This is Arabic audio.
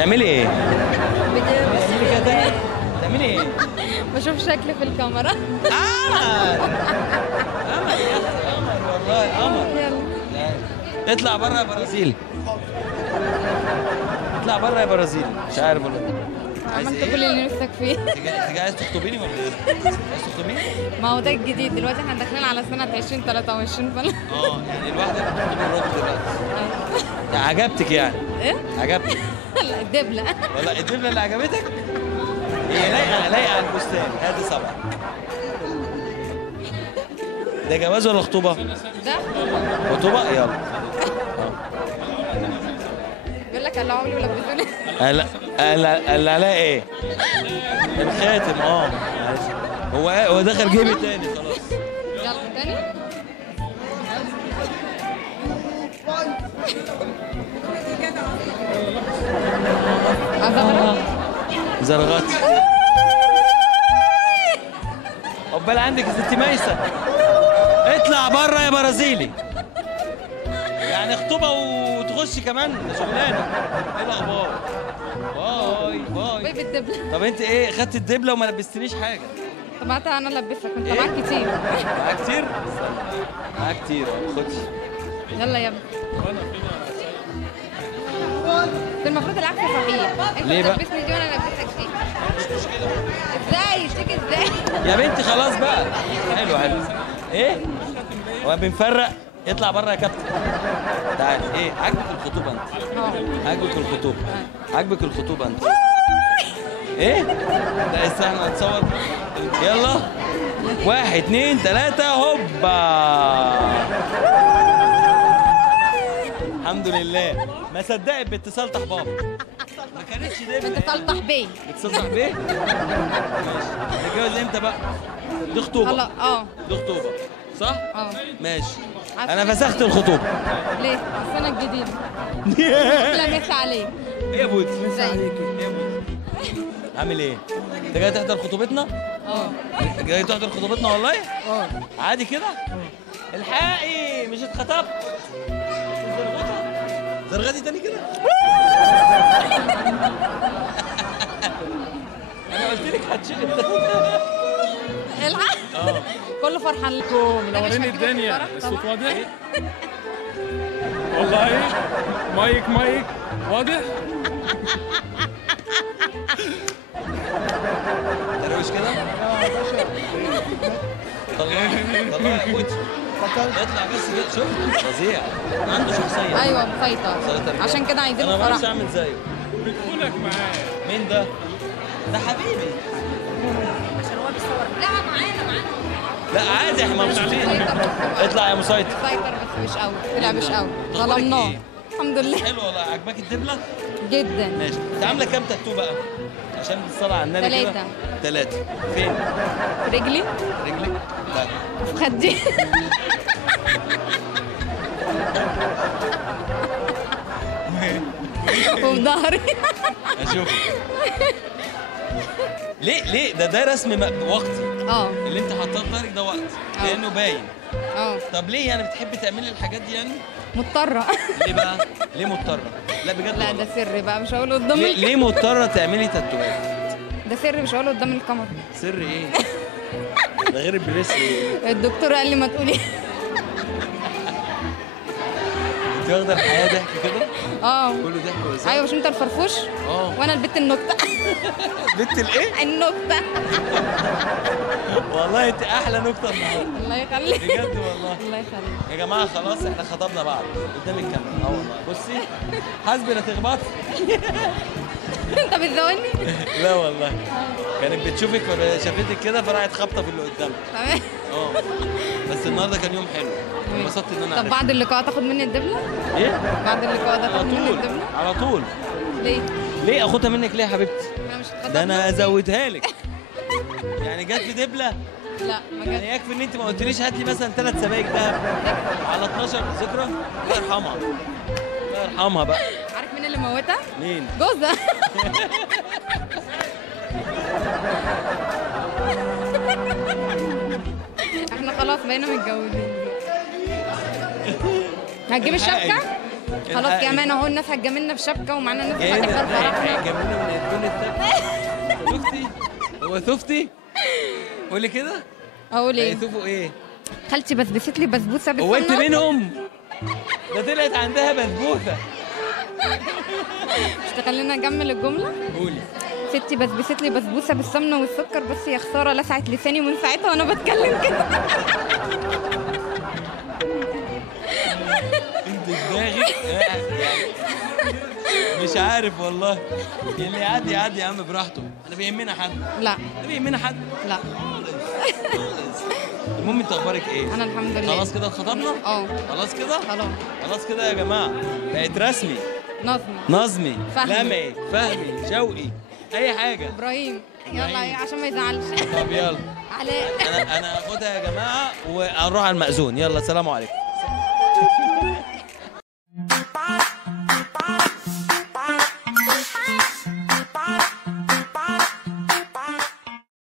تعملي ايه؟ بتعملي كده تاني؟ تعملي ايه؟ بشوف شكلي في الكاميرا. قمر قمر يا اختي قمر والله قمر. لا اطلع بره يا برازيل. اطلع بره يا برازيل. مش عارف والله. عملت كل اللي نفسك فيه. انت عايز تخطبيني ولا ايه؟ عايز تخطبيني؟ ما هو ده الجديد دلوقتي، احنا داخلين على سنة 2023 فانا يعني الواحده بتخطب الراجل دلوقتي. عجبتك يعني؟ ايه؟ عجبتك؟ لا الدبلة. والله الدبله اللي عجبتك؟ هي لايقه على البستان. هاتي 7. ده جواز ولا خطوبه؟ ده خطوبه يلا. بيقول لك قلعوا لي ولبسوني. اللي عليها ايه؟ الخاتم. معلش. هو دخل جيبي تاني خلاص. يلا تاني. زرغات. عقبال عندك يا ست ميسة. اطلع بره يا برازيلي. يعني خطوبة وتخشي كمان شغلانة. ايه الأخبار؟ باي باي. باي بالدبلة. طب انت ايه خدت الدبلة وما لبستنيش حاجة؟ طب ما انا البسك، انت إيه؟ معاك كتير. معاك كتير؟ معاك كتير. خدش. يلا يا ابني. المفروض العكس صحيح. انت ليه بقى؟ تلبسني دي وانا البسك دي. ازاي يشتكي ازاي؟ يا بنتي خلاص بقى. حلو حلو. ايه؟ هو بنفرق. اطلع بره يا كابتن. تعال. ايه عاجبك الخطوبه انت؟ عاجبك الخطوبه؟ عاجبك الخطوبه انت؟ ايه؟ لا استنى احنا هنتصور. يلا 1 2 3 هوبا. الحمد لله. ما صدقت باتصال طحباب. ما كانتش دي باتصال طحبيه. باتصال طحبيه؟ ماشي. نتجوز امتى بقى؟ دي خطوبه. خلاص. دي خطوبه صح؟ ماشي. انا عشان- فسخت الخطوبه. ليه؟ السنة الجديدة. لا مسا عليك. ايه يا بودي؟ ازيك؟ ايه يا بودي؟ عامل ايه؟ انت جاي تحضر خطوبتنا؟ جاي تحضر خطوبتنا والله؟ عادي كده؟ الحقي مش اتخطبت. زرغتي تاني كده؟ انا قلت لك هتشيل. الحق. كله فرحان لكم. منورين الدنيا. الصوت واضح؟ والله مايك واضح؟ تروش كده؟ طلع يا بودي. اطلع بس كده. شوف فظيع. عنده شخصيه. ايوه مسيطر. عشان كده عايزين انا ما فرح. بعرفش اعمل زيه. بيدخلك معاه. مين ده؟ ده حبيبي. لا معانا. لا عادي احنا مبسوطين. اطلع يا مسيطر. مسيطر بس مش قوي. طلع مش قوي. أخبارك ظلمناه. إيه؟ الحمد لله. حلو والله. عجباك الدبله؟ جدا. ماشي. انت عامله كام تاتو بقى؟ عشان بالصلاه على النبي كده. 3. 3. فين؟ رجلي. رجلك؟ لا. في خدي. وفي ظهري. اشوف. ليه ده رسم وقتي. اللي انت حاطاه في ظهرك ده وقت لانه باين. طب ليه يعني بتحبي تعملي الحاجات دي يعني؟ مضطرة. ليه بقى؟ ليه مضطرة؟ لا بجد لا والله. ده سر بقى مش هقوله قدام ليه مضطرة تعملي تاتوات؟ ده سر مش هقوله قدام الكاميرا. سر ايه؟ ده غير البريس ايه؟ الدكتور قال لي ما تقولي. انت واخدة الحياة ضحك كده؟ كله ضحك وهزار. ايوه مش انت الفرفوش؟ وانا البت النكتة. بنت الايه؟ النكتة. والله انت احلى نكتة النهارده. الله يخليك. بجد والله. الله يخليك. يا جماعة خلاص احنا خطبنا بعض قدام الكاميرا. والله بصي حاسبي لا تخبطي. انت بتزودني؟ لا والله. كانت بتشوفك فشافتك كده فراحت خابطة في اللي قدامك. تمام. بس النهارده كان يوم حلو. انبسطت ان انا طب بعد اللقاء تاخد مني الدبلة؟ ايه؟ بعد اللقاء ده تاخد مني الدبلة؟ على طول. ليه اخدها منك ليه يا حبيبتي؟ انا مش هتخطب. ده انا ازودها لك. يعني جت في دبله؟ لا ما جاتش. يعني يكفي ان انت ما قلتليش هات لي مثلا 3 سبايك دهب على 12 ذكرى. الله يرحمها. الله يرحمها بقى. عارف مين اللي موتها؟ مين؟ جوزها. احنا خلاص بقينا متجوزين. هتجيب الشبكة؟ خلاص كمان اهو الناس هتجاملنا بشبكه ومعانا ناس ايه فاتحه الفرح. جابونا من الدون التاني. شفتي؟ هو شفتي؟ قولي كده. اقول ايه؟ هيشوفوا ايه؟ خالتي بسبست لي بسبوسه بالسمنه. هو انت منهم؟ ده طلعت عندها بسبوسه. مش تخلينا نكمل الجمله؟ قولي. ستي بسبست لي بسبوسه بالسمنه والسكر، بس يا خساره لسعت لساني ومن ساعتها وانا بتكلم كده. انت دماغك مش عارف والله. اللي يعدي يعدي يا عم براحته، انا بيهمنا حد؟ لا انا بيهمنا حد؟ لا. المهم انت اخبارك ايه؟ انا الحمد لله. خلاص كده اتخطبنا؟ خلاص كده؟ خلاص كده يا جماعه، بقت رسمي. نظمي فهمي. لمعي فهمي شوقي اي حاجه. ابراهيم يلا عشان ما يزعلش. طب يلا علاء. انا اخدها يا جماعه وهنروح على المأذون. يلا سلام عليكم.